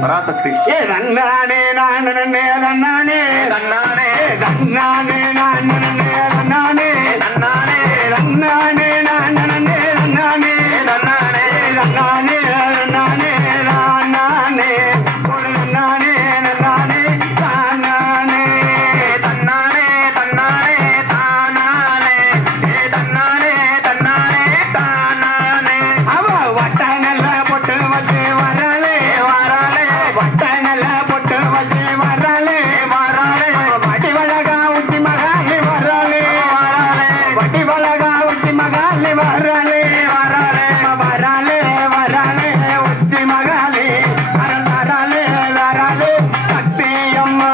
பராசக்தி நன்னானே நான் நன்னே நன்னானே நன்னானே நன்னானே நான் நன்னே நன்னானே நன்னானே நன்னானே நான் நன்னே நன்னானே நன்னானே நன்னானே நன்னானே நானே ஒரு நன்னானே நன்னானே தானானே தன்னானே தன்னானே தானானே தன்னானே தன்னானே தானானே அவ வட்ட நல்ல பொட்டு வச்சு வரலே வரலே வட்ட நல்ல பொட்டு வச்சு வரலே வரலே வட்டி வழகா உச்சி மகாலி வரலே வரலே வட்டி வழகா உச்சி மகாலி வரலே வரலே வரலே வரலே உச்சி மகாலி வரலே வரலே சக்தியம்மா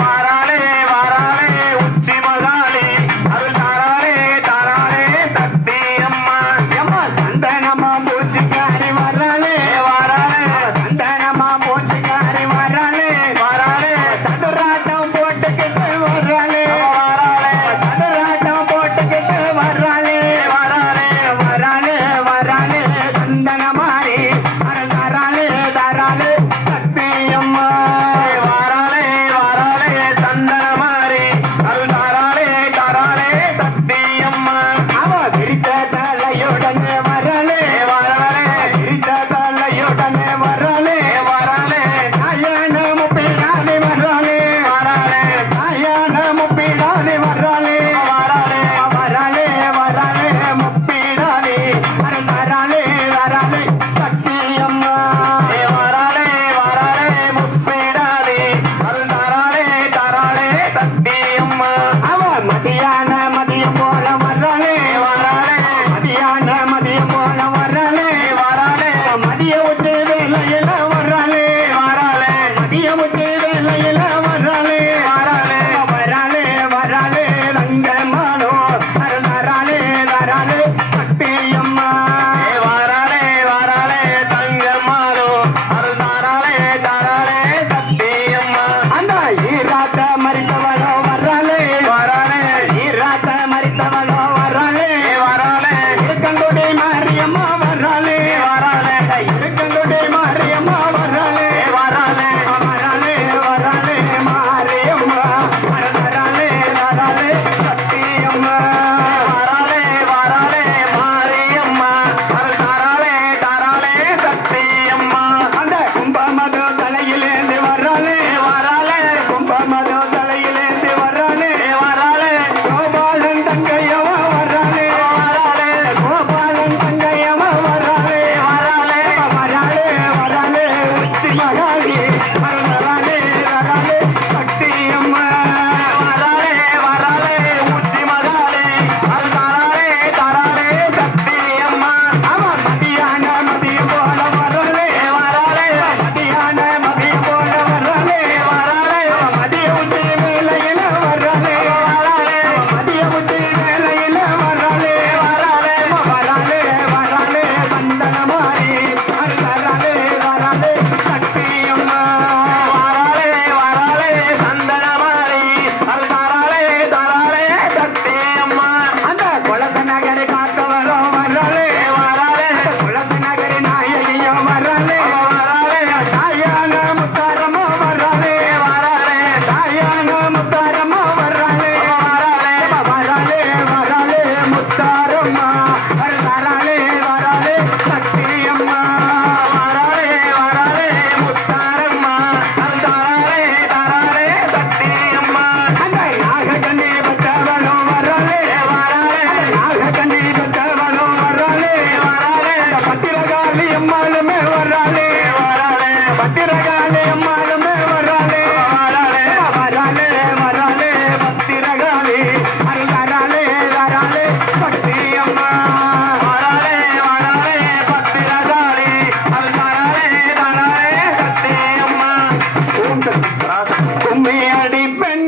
வரலே வரலே உச்சி மகாலி அருள் தராளே தராளே சக்தியம்மா எம்மா சந்தனமா பூச்சிக்காரி வரலே வரலே சந்தனமா பூச்சிக்காரி வரலே வரலே சதுராட்டம் போட்டுக்கிட்டு வரலே வரலே சதுராட்டம் போட்டுக்கிட்டு வரலே வரலே வரலே வரலே சந்தனமாரி அருள் தராளே தராளே சக்தியம்மா வரலே வரலே சந்தனமாரி அருள் தராளே தராளே சக்தியம்மா அவ விரித்த தலையுடனே வரலே வரலே விரித்த தலையுடனே வரலே வரலே நாயன முப்பிடானே வரலே வரலே நாயன முப்பிடானே வரலே வரலே வரலே வரலே முப்பிடானே அருள் தராளே தராளே சக்தியம்மா வரலே வரலே முப்பிடானே அருள் தராளே தராளே சக்தியம்மா அவ மதியான மதியம் போல வரலே வரலே மதியான மதியம் போல வரலே வரலே மதிய உச்சி வேலையில வரலே வரலே மதிய உச்சி வேலையில வரலே வரலே வரலே வரலே ரங்கமானோ அருள் தராளே தராளே சக்தியம்மா வரலே வரலே தங்கமானோ அருள் தராளே தராளே சக்தியம்மா அந்த ஈராத்த மறித்தவளோ வரலே வரலே ஈராத்த மறித்தவளோ வரலே வரலே இருக்கங்குடி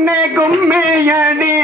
கண்ணே கும்மியடி